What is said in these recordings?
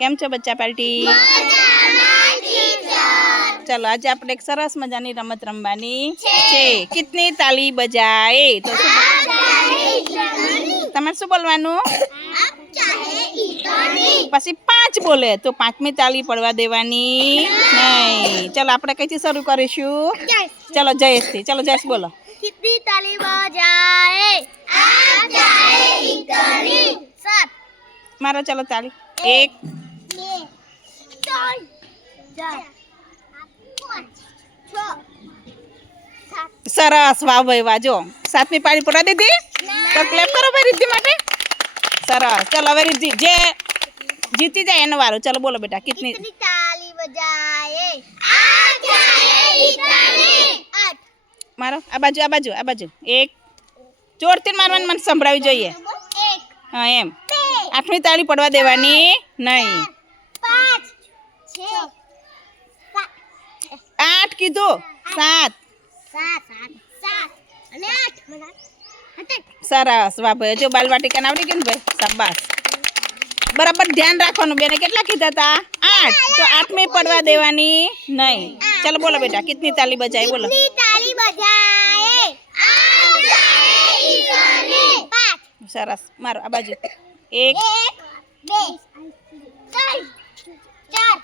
કેમ છો બચ્ચા પાર્ટી? ચલો આજે આપણે એક સરસ મજાની રમત રમવાની છે. કિતની તાલી બજાએ? તો તમારે શું બોલવાનું? પછી 5 બોલે તો 5મી તાલી પડવા દેવાની નહીં. ચલો આપણે કઈથી શરૂ કરીશું? ચલો જયેશથી. ચલો જયેશ બોલો. कितनी ताली बजाए? आप जाए इतनी। 7 मारो चलो ताली। 1 2 3 4 5 6 7 સરસ. વાહ ભાઈ વાહ. જો 7મી પાળી પડા દીધી તો ક્લેપ કરો ભાઈ રિદ્ધિ માટે. સરસ. ચલો હવે રિદ્ધિ જે જીતી જાય એનો વારો. ચલો બોલો બેટા. कितनी ताली बजाए? आप जाए इतनी। 8 મારો આ બાજુ આ બાજુ આ બાજુ. 1 જોરથી મારવાનું મને સંભળાવી જોઈએ. 1 હા એમ. 8મી તાળી પડવા દેવાની નહીં. 5 6 8 કીધું. 7 7 અને 8 સરસ. વાહ ભાઈ. જો બાલવાટિકા આવડી ગયું ને ભાઈ. શાબાશ. બરાબર ધ્યાન રાખવાનું. બેને કેટલા કીધા હતા? 8. તો 8મી પડવા દેવાની નહીં. ચલો બોલો બેટા. કિતની તાલી બજાઈ બોલો. कितनी ताली बजाए? आप जाए इतनी। 5 સરસ. મારો આ બાજુ. 1 2 3 4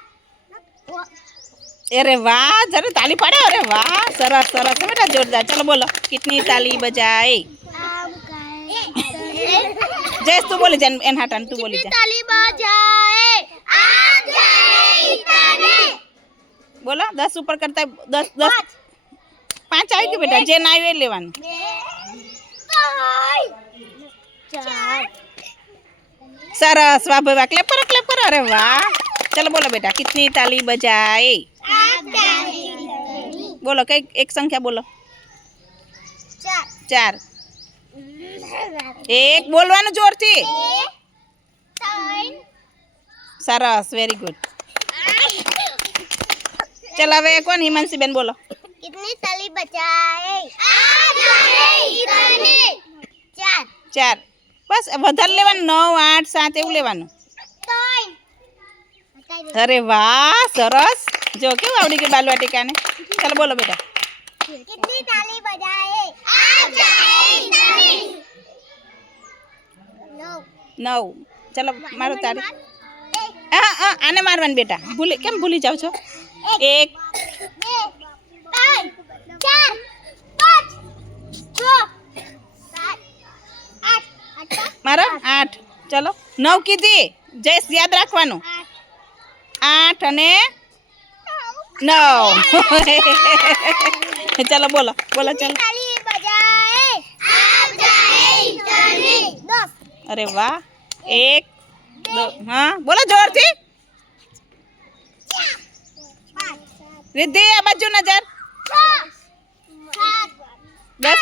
અરે વાહ. જરા તાલી પાડો. અરે વાહ. સરસ સરસ બેટા. જોરદાર. ચલો બોલો. કિતની તાલી બજાઈ? જયેશ તું બોલી જા. એન હાટાન તું બોલી જા. ताली बजाए? आप जाए इतनी। બોલો. 10 ઉપર કરતા 10 5 આવી ગયું બેટા. જે ના આવ્યું એ લેવાનું. 4 સરસ. વાહ ભાઈ વાહ. ક્લેપ કરો ક્લેપ કરો. અરે વાહ. ચલો બોલો બેટા. કિતની તાલી બજાઈ? आप जाए इतनी। બોલો. કઈ એક સંખ્યા બોલો. 4 1 બોલવાનું જોરથી. 3 સરસ. Very good. ચલો હવે કોણ? હિમાંશી બેન બોલો. कितनी ताली बजाए? आप जाए इतनी। 4 4 બસ વધારે લેવાનું. 9 8 7 એવું લેવાનું. 3 અરે વાહ. સરસ. જો કેવું આવડી ગયું બાલવાટિકાને. ચાલો બોલો બેટા. कितनी ताली बजाए? आप जाए इतनी। 9 ચલો મારો તારી. હા હા આને મારવાનું બેટા. કેમ ભૂલી જાવ છો? 1 2 3 4 5 6 7 8 મારો 8. ચલો 9 કીધી. જયેશ યાદ રાખવાનું. 8 અને 9. ચલો બોલો બોલો. ચલો ताली बजाए? आप जाए इतनी। 10 અરે વાહ. 1 2 હા બોલો જોરથી. 5 રિદ્ધિ આ બાજુ નજર. 6 10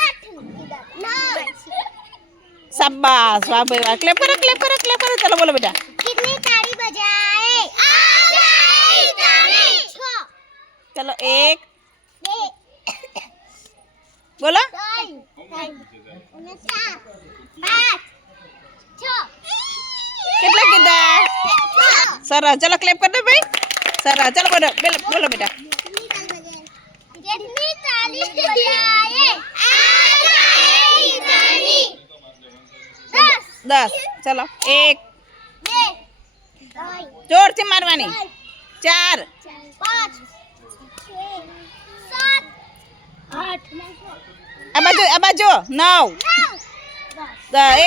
શાબાશ. વાહ ભાઈ વાહ. ક્લેપ કરો ક્લેપ કરો ક્લેપ કરો. ચલો બોલો બેટા. कितनी ताली बजाए? आप जाए इतनी। 6 ચલો 1 2 બોલો. 3 4 5 6 કેટલા કીધા? સરસ. ચલો ક્લેપ કરી દો ભાઈ. સરસ. ચલો બોલો બોલો બેટા. कितनी ताली बजाए? आप जाए इतनी। 10 10 ચલો 1 2 જોરથી મારવાની. 4 5 6 7 8 આ બાજુ આ બાજુ. 9 10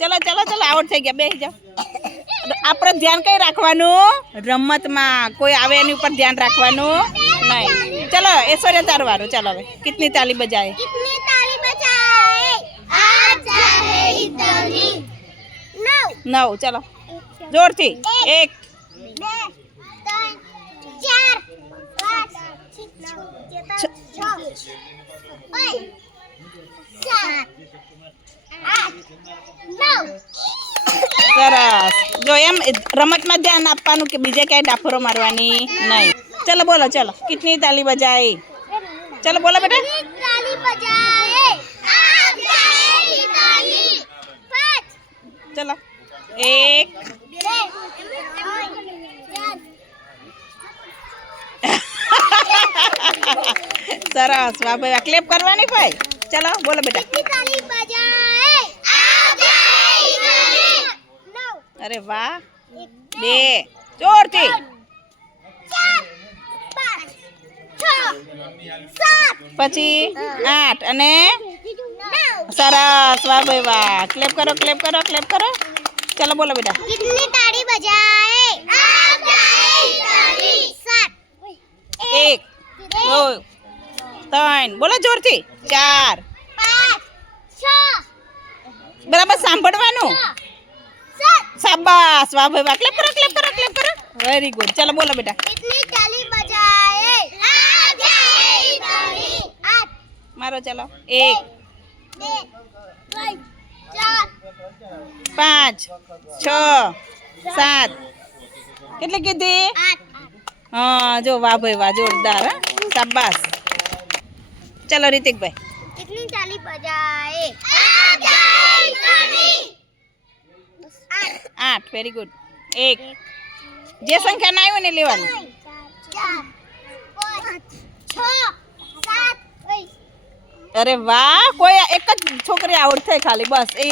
ચલો ચલો ચલો આઉટ થઈ ગયા. બેસી જાઓ. આપણે ધ્યાન કઈ રાખવાનું? રમતમાં. કોઈ આવે એની ઉપર ધ્યાન રાખવાનું નહીં. ચલો ઐશ્વર્યા તારું વારું. ચાલો હવે કિતની તાલી બજાય? कितनी ताली बजाए? आप जाए इतनी। 9 9 ચલો જોરથી. 1 2 3 4 5 6 7 8 9 સરસ. જો એમ રમતમાં ધ્યાન આપવાનું કે બીજે ક્યાંય ડાફરો મારવાની નહીં. ચલો બોલો. ચલો કિતની તાલી બજાઈ? ચલો બોલો બેટા. ताली बजाए? आप जाए इतनी। 5 ચલો એક સરસ વાહ ભાઈ વાહ. ક્લેપ કરવાની ભાઈ. ચલો બોલો બેટા. તાલી બજાએ નવ અરે વાહ. બે જોરથી. 4 5 6 7 પછી 8 અને 9 સરસ વાહ ભાઈ વાહ. ક્લેપ કરો ક્લેપ કરો ક્લેપ કરો. ચલો બોલો બેટા. कितनी ताड़ी बजाए ताली 7 એક દો ત્રણ બોલો જોરથી. 4 5 6 બરાબર સાંભળવાનું. 7 શાબાશ વાહ ભાઈ વાહ. ક્લેપ કરો ક્લેપ કરો ક્લેપ કરો. Very good. ચલો બોલો બેટા. कितनी ताली बजाए ताली 8 મારો ચલો. 1 2 3 4 5 6 7 કેટલી કીધી? 8 હા જો વાહ ભાઈ વાહ જોરદાર. હા શાબાશ. ચલો રિતિકભાઈ. कितनी ताली बजाए ताली 8 વેરી ગુડ. 1 જે સંખ્યા ના આવ્યું ને લેવાનું. 4 5 6 7 અરે વાહ. કોઈ એક જ છોકરી આવડ થઈ ખાલી બસ. એ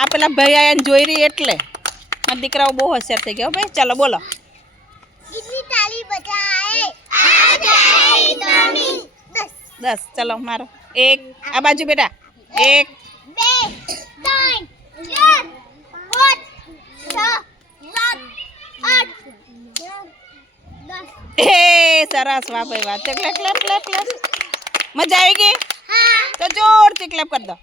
આ પેલા ભાઈ આયા જોઈ રહી એટલે મારા દીકરાઓ બહુ હોશિયાર થઈ ગયા હો ભાઈ. ચલો બોલો. कितनी ताली बजाए ताली 10 10 ચલો મારો. 1 આ બાજુ બેટા. 1 2 3 4 5 6 7 8 10 એ સરસ વાહ ભાઈ વાહ. Clap clap clap clap. મજા આવી ગઈ हाँ તો જોરથી ક્લેપ કરી દો.